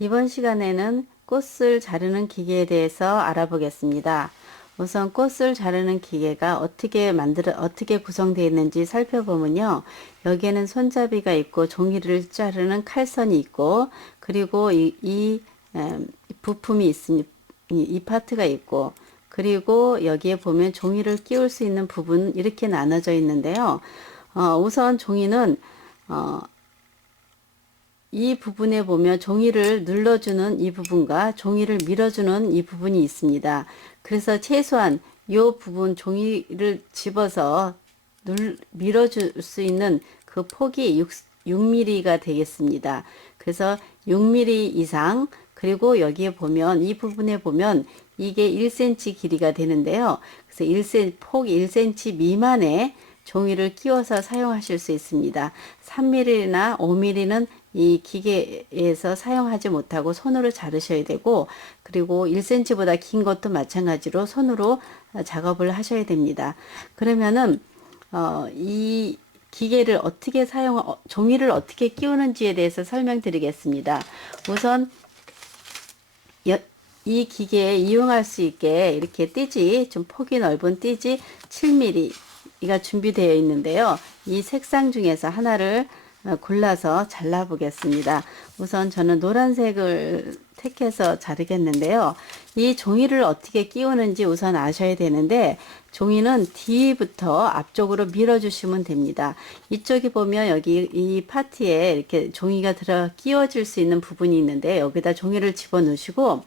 이번 시간에는 꽃을 자르는 기계에 대해서 알아보겠습니다. 우선 꽃을 자르는 기계가 어떻게 구성되어 있는지 살펴보면요. 여기에는 손잡이가 있고 종이를 자르는 칼선이 있고, 그리고 부품이 있습니다. 이 파트가 있고, 그리고 여기에 보면 종이를 끼울 수 있는 부분 이렇게 나눠져 있는데요. 우선 종이는 어, 이 부분에 보면 종이를 눌러주는 이 부분과 종이를 밀어주는 이 부분이 있습니다. 그래서 최소한 이 부분 종이를 집어서 밀어줄 수 있는 그 폭이 6mm가 되겠습니다. 그래서 6mm 이상, 그리고 여기에 보면 이 부분에 보면 이게 1cm 길이가 되는데요. 그래서 폭 1cm 미만의 종이를 끼워서 사용하실 수 있습니다. 3mm나 5mm는 이 기계에서 사용하지 못하고 손으로 자르셔야 되고, 그리고 1cm보다 긴 것도 마찬가지로 손으로 작업을 하셔야 됩니다. 그러면은 이 기계를 종이를 어떻게 끼우는지에 대해서 설명드리겠습니다. 우선 이 기계에 이용할 수 있게 이렇게 띠지, 좀 폭이 넓은 띠지 7mm가 준비되어 있는데요. 이 색상 중에서 하나를 골라서 잘라 보겠습니다. 우선 저는 노란색을 택해서 자르겠는데요. 이 종이를 어떻게 끼우는지 우선 아셔야 되는데, 종이는 뒤부터 앞쪽으로 밀어 주시면 됩니다. 이쪽에 보면 여기 이 파트에 이렇게 종이가 끼워질 수 있는 부분이 있는데, 여기다 종이를 집어 넣으시고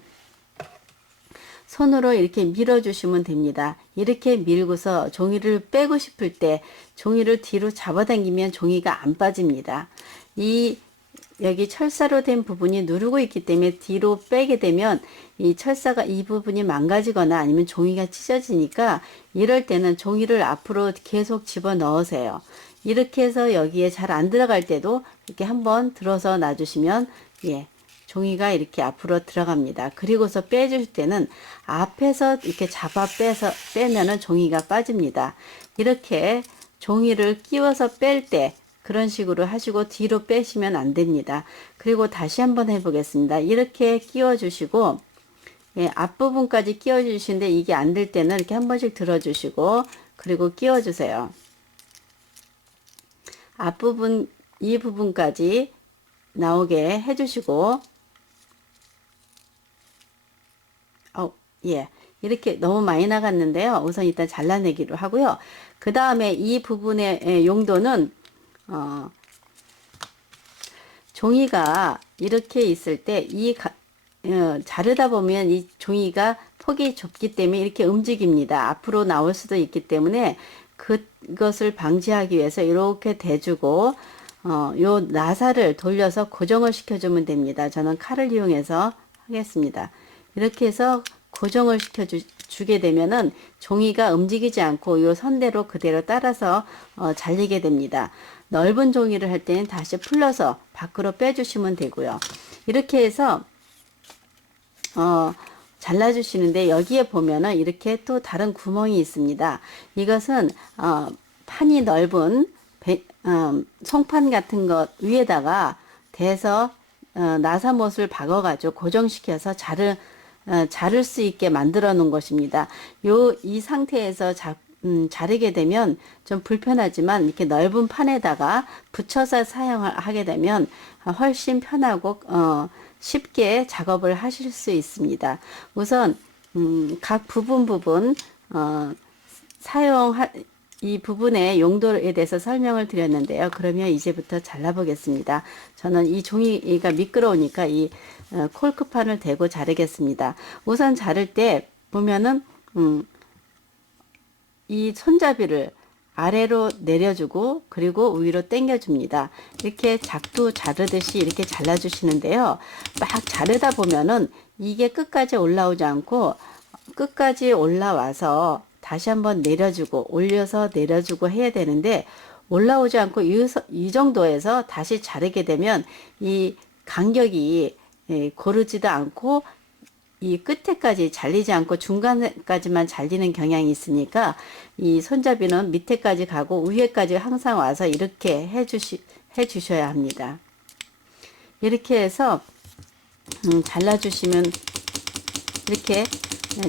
손으로 이렇게 밀어주시면 됩니다. 이렇게 밀고서 종이를 빼고 싶을 때 종이를 뒤로 잡아당기면 종이가 안 빠집니다. 여기 철사로 된 부분이 누르고 있기 때문에 뒤로 빼게 되면 이 철사가 이 부분이 망가지거나 아니면 종이가 찢어지니까, 이럴 때는 종이를 앞으로 계속 집어 넣으세요. 이렇게 해서 여기에 잘 안 들어갈 때도 이렇게 한번 들어서 놔주시면, 종이가 이렇게 앞으로 들어갑니다. 그리고서 빼줄 때는 앞에서 이렇게 빼면은 종이가 빠집니다. 이렇게 종이를 끼워서 뺄 때 그런 식으로 하시고 뒤로 빼시면 안 됩니다. 그리고 다시 한번 해보겠습니다. 이렇게 끼워 주시고, 앞부분까지 끼워 주시는데 이게 안 될 때는 이렇게 한 번씩 들어 주시고, 그리고 끼워 주세요. 앞부분 이 부분까지 나오게 해 주시고, 이렇게 너무 많이 나갔는데요. 우선 일단 잘라내기로 하고요. 그 다음에 이 부분의 용도는 종이가 이렇게 있을 때 자르다 보면 이 종이가 폭이 좁기 때문에 이렇게 움직입니다. 앞으로 나올 수도 있기 때문에 그것을 방지하기 위해서 이렇게 대주고, 요 나사를 돌려서 고정을 시켜주면 됩니다. 저는 칼을 이용해서 하겠습니다. 이렇게 해서 고정을 주게 되면은 종이가 움직이지 않고 요 선대로 그대로 따라서 잘리게 됩니다. 넓은 종이를 할 때는 다시 풀러서 밖으로 빼주시면 되고요. 이렇게 해서 잘라주시는데, 여기에 보면은 이렇게 또 다른 구멍이 있습니다. 이것은 판이 넓은 송판 같은 것 위에다가 대서 나사못을 박아가지고 고정시켜서 자를 수 있게 만들어 놓은 것입니다. 이 상태에서 자르게 되면 좀 불편하지만 이렇게 넓은 판에다가 붙여서 사용하게 되면 훨씬 편하고 쉽게 작업을 하실 수 있습니다. 우선 각 부분 이 부분의 용도에 대해서 설명을 드렸는데요. 그러면 이제부터 잘라보겠습니다. 저는 이 종이가 미끄러우니까 이 콜크판을 대고 자르겠습니다. 우선 자를 때 보면은 이 손잡이를 아래로 내려주고, 그리고 위로 당겨줍니다. 이렇게 작두 자르듯이 이렇게 잘라주시는데요. 막 자르다 보면은 이게 끝까지 올라오지 않고, 끝까지 올라와서 다시 한번 내려주고 올려서 내려주고 해야 되는데, 올라오지 않고 이 정도에서 다시 자르게 되면 이 간격이 고르지도 않고 이 끝에까지 잘리지 않고 중간까지만 잘리는 경향이 있으니까, 이 손잡이는 밑에까지 가고 위에까지 항상 와서 이렇게 해 주셔야 합니다. 이렇게 해서 잘라주시면 이렇게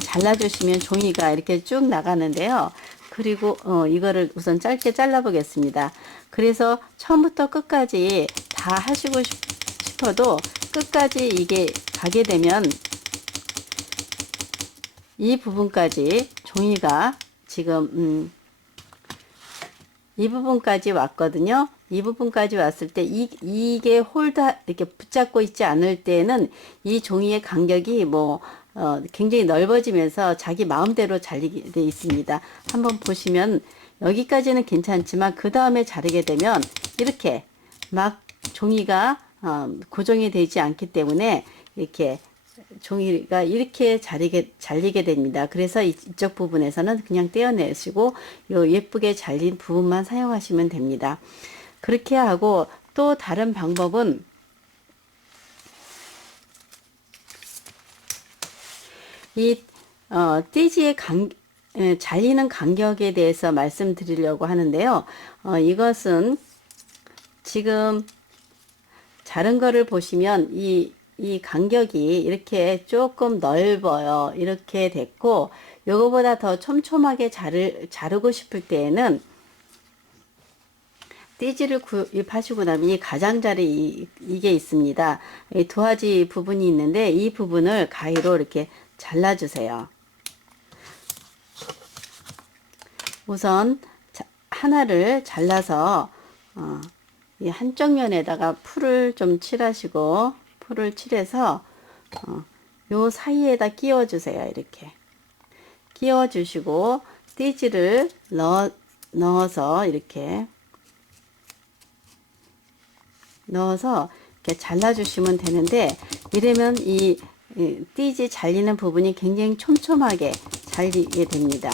잘라주시면 종이가 이렇게 쭉 나가는데요. 그리고 이거를 우선 짧게 잘라 보겠습니다. 그래서 처음부터 끝까지 다 하시고 싶어도 끝까지 이게 가게 되면 이 부분까지 종이가 지금 이 부분까지 왔거든요. 이 부분까지 왔을 때 이게 홀다 이렇게 붙잡고 있지 않을 때는 이 종이의 간격이 굉장히 넓어지면서 자기 마음대로 잘리게 돼 있습니다. 한번 보시면 여기까지는 괜찮지만 그 다음에 자르게 되면 이렇게 막 종이가 고정이 되지 않기 때문에 이렇게 종이가 이렇게 잘리게 됩니다. 그래서 이쪽 부분에서는 그냥 떼어내시고 요 예쁘게 잘린 부분만 사용하시면 됩니다. 그렇게 하고 또 다른 방법은 이 띠지의 잘리는 간격에 대해서 말씀드리려고 하는데요. 이것은 지금 자른 거를 보시면 이 간격이 이렇게 조금 넓어요. 이렇게 됐고 요거보다 더 촘촘하게 자르고 싶을 때에는 띠지를 구입하시고 나면 이 가장자리 이게 있습니다. 이 도화지 부분이 있는데 이 부분을 가위로 이렇게 잘라주세요. 우선 하나를 잘라서 이 한쪽 면에다가 풀을 좀 칠하시고 풀을 칠해서 요 사이에다 끼워 주세요. 이렇게 끼워 주시고 띠지를 넣어서 이렇게 잘라 주시면 되는데 이러면 이 띠지 잘리는 부분이 굉장히 촘촘하게 잘리게 됩니다.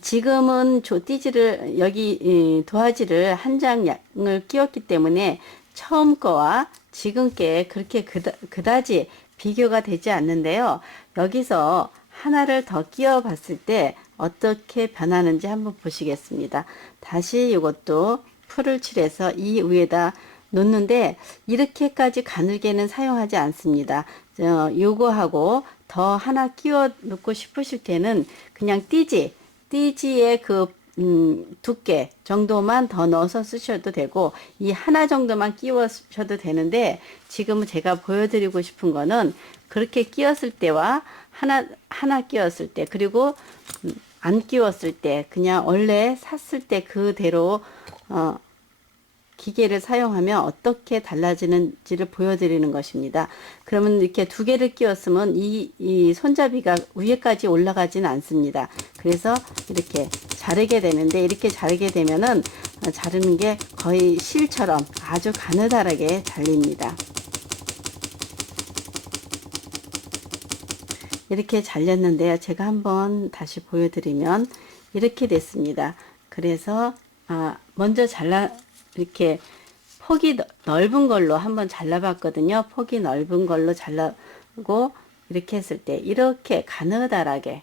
지금은 띠지를 여기 도화지를 한 장을 끼웠기 때문에 처음 거와 지금 게 그렇게 그다지 비교가 되지 않는데요. 여기서 하나를 더 끼워 봤을 때 어떻게 변하는지 한번 보시겠습니다. 다시 이것도 풀을 칠해서 이 위에다 놓는데 이렇게까지 가늘게는 사용하지 않습니다. 요거하고 더 하나 끼워 놓고 싶으실 때는 그냥 띠지의 그 두께 정도만 더 넣어서 쓰셔도 되고 이 하나 정도만 끼우셔도 되는데 지금은 제가 보여드리고 싶은 거는 그렇게 끼웠을 때와 하나 끼웠을 때 그리고 안 끼웠을 때 그냥 원래 샀을 때 그대로 기계를 사용하면 어떻게 달라지는지를 보여드리는 것입니다. 그러면 이렇게 두 개를 끼웠으면 이 손잡이가 위에까지 올라가지는 않습니다. 그래서 이렇게 자르게 되는데 이렇게 자르게 되면은 자르는 게 거의 실처럼 아주 가느다랗게 잘립니다. 이렇게 잘렸는데요. 제가 한번 다시 보여드리면 이렇게 됐습니다. 그래서 먼저 이렇게 폭이 넓은 걸로 한번 잘라봤거든요. 폭이 넓은 걸로 잘라고 이렇게 했을 때 이렇게 가느다랗게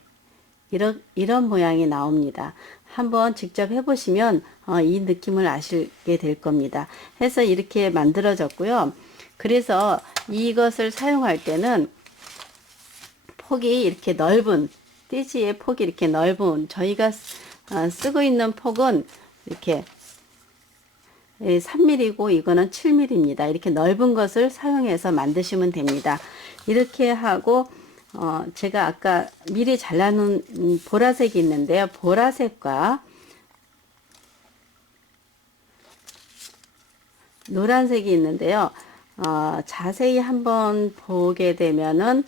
이런 모양이 나옵니다. 한번 직접 해보시면 이 느낌을 아시게 될 겁니다. 해서 이렇게 만들어졌고요. 그래서 이것을 사용할 때는 폭이 이렇게 넓은 띠지의 폭이 이렇게 넓은 저희가 쓰고 있는 폭은 이렇게 3mm고 이거는 7mm입니다. 이렇게 넓은 것을 사용해서 만드시면 됩니다. 이렇게 하고 제가 아까 미리 잘라놓은 보라색이 있는데요. 보라색과 노란색이 있는데요. 자세히 한번 보게 되면은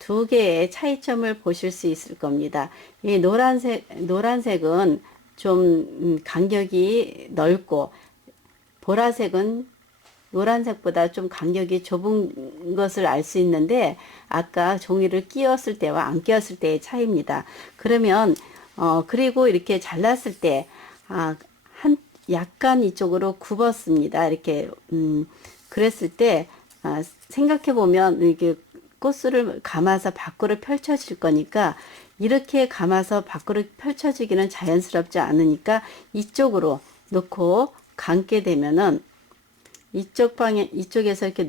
두 개의 차이점을 보실 수 있을 겁니다. 이 노란색은 좀 간격이 넓고 보라색은 노란색보다 좀 간격이 좁은 것을 알 수 있는데 아까 종이를 끼웠을 때와 안 끼웠을 때의 차이입니다. 그러면 그리고 이렇게 잘랐을 때 약간 이쪽으로 굽었습니다. 이렇게 그랬을 때 생각해 보면 이게 꽃술을 감아서 밖으로 펼쳐질 거니까 이렇게 감아서 밖으로 펼쳐지기는 자연스럽지 않으니까 이쪽으로 놓고 감게 되면은 이쪽 방에 이쪽에서 이렇게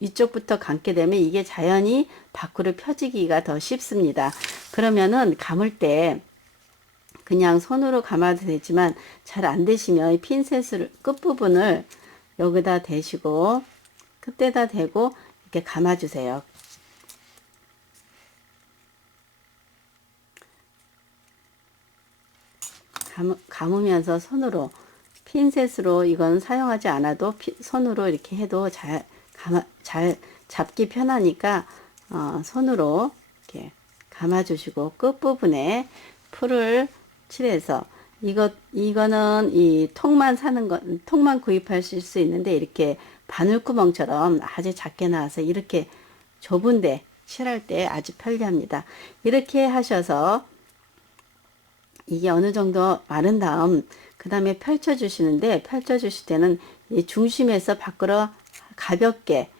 이쪽부터 감게 되면 이게 자연히 밖으로 펴지기가 더 쉽습니다. 그러면은 감을 때 그냥 손으로 감아도 되지만 잘 안 되시면 이 핀셋을 끝부분을 여기다 대시고 끝에다 대고 이렇게 감아주세요. 감으면서 손으로 핀셋으로 이건 사용하지 않아도 손으로 이렇게 해도 잘 잡기 편하니까 손으로 이렇게 감아주시고 끝부분에 풀을 칠해서 이거는 이 통만 구입하실 수 있는데 이렇게 바늘구멍처럼 아주 작게 나와서 이렇게 좁은데 칠할 때 아주 편리합니다. 이렇게 하셔서 이게 어느 정도 마른 다음 그 다음에 펼쳐 주시는데 펼쳐 주실 때는 이 중심에서 밖으로 가볍게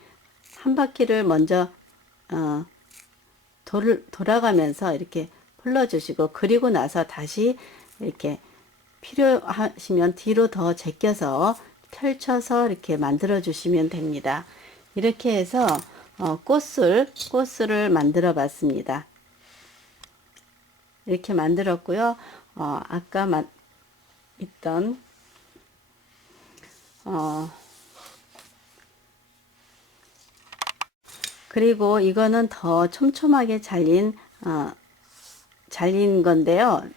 한 바퀴를 먼저 돌아가면서 이렇게 풀러 주시고 그리고 나서 다시 이렇게 필요하시면 뒤로 더 제껴서 펼쳐서 이렇게 만들어 주시면 됩니다. 이렇게 해서 꽃을 만들어 봤습니다. 이렇게 만들었고요. 아까 있던 그리고 이거는 더 촘촘하게 잘린 건데요.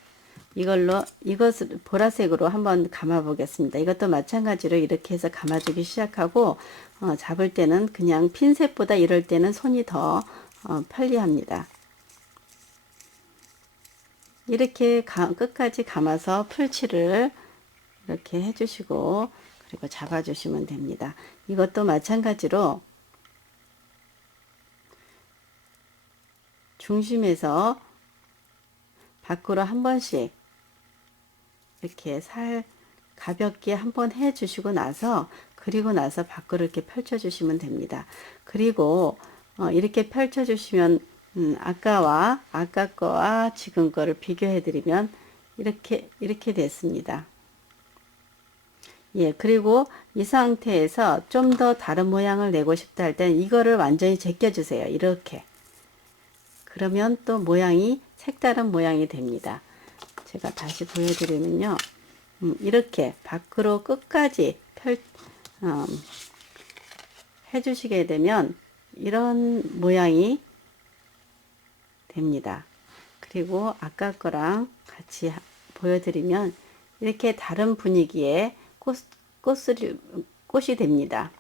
이것을 보라색으로 한번 감아 보겠습니다. 이것도 마찬가지로 이렇게 해서 감아주기 시작하고 잡을 때는 그냥 핀셋보다 이럴 때는 손이 더 편리합니다. 이렇게 끝까지 감아서 풀칠을 이렇게 해주시고 그리고 잡아주시면 됩니다. 이것도 마찬가지로 중심에서 밖으로 한 번씩 이렇게 가볍게 한번 해주시고 나서 그리고 나서 밖으로 이렇게 펼쳐주시면 됩니다. 그리고 이렇게 펼쳐주시면 아까 거와 지금 거를 비교해 드리면 이렇게 됐습니다. 예, 그리고 이 상태에서 좀 더 다른 모양을 내고 싶다 할 때는 이거를 완전히 제껴 주세요. 이렇게. 그러면 또 색다른 모양이 됩니다. 제가 다시 보여드리면요. 이렇게 밖으로 끝까지 해주시게 되면 이런 모양이 됩니다. 그리고 아까 거랑 같이 보여드리면 이렇게 다른 분위기의 꽃이 됩니다.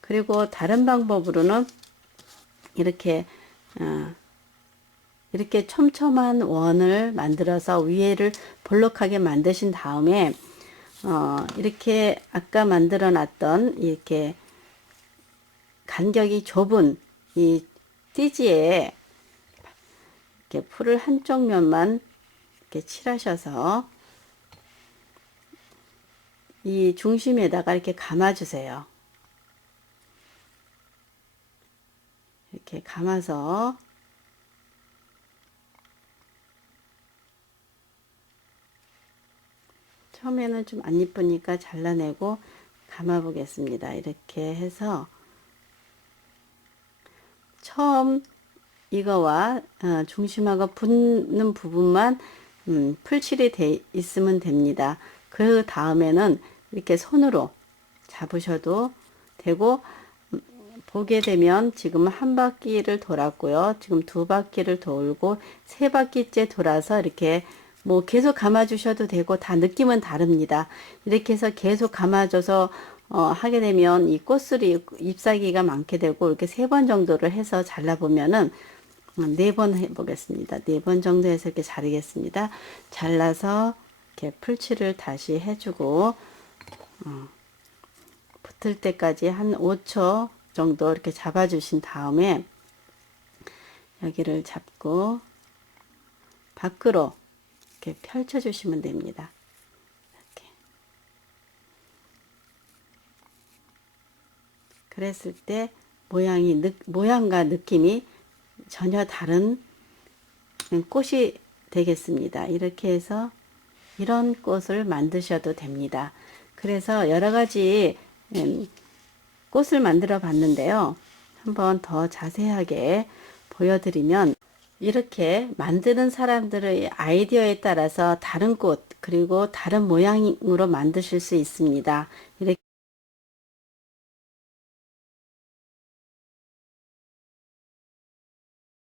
그리고 다른 방법으로는 이렇게 촘촘한 원을 만들어서 위에를 볼록하게 만드신 다음에 이렇게 아까 만들어 놨던 이렇게 간격이 좁은 이 띠지에 이렇게 풀을 한쪽 면만 이렇게 칠하셔서 이 중심에다가 이렇게 감아주세요. 이렇게 감아서 처음에는 좀 안 이쁘니까 잘라내고 감아 보겠습니다. 이렇게 해서 처음 이거와 중심하고 붙는 부분만 풀칠이 돼 있으면 됩니다. 그 다음에는 이렇게 손으로 잡으셔도 되고 보게 되면 지금 한 바퀴를 돌았고요. 지금 두 바퀴를 돌고 세 바퀴째 돌아서 이렇게 뭐 계속 감아 주셔도 되고 다 느낌은 다릅니다. 이렇게 해서 계속 감아줘서 하게 되면 이 꽃술이 잎사귀가 많게 되고 이렇게 3번 정도를 해서 잘라보면은 4번 해보겠습니다. 4번 정도 해서 이렇게 자르겠습니다. 잘라서 이렇게 풀칠을 다시 해주고 붙을 때까지 한 5초 정도 이렇게 잡아주신 다음에 여기를 잡고 밖으로 이렇게 펼쳐주시면 됩니다. 이렇게. 그랬을 때 모양과 느낌이 전혀 다른 꽃이 되겠습니다. 이렇게 해서 이런 꽃을 만드셔도 됩니다. 그래서 여러 가지 꽃을 만들어 봤는데요. 한번 더 자세하게 보여드리면 이렇게 만드는 사람들의 아이디어에 따라서 다른 꽃 그리고 다른 모양으로 만드실 수 있습니다. 이렇게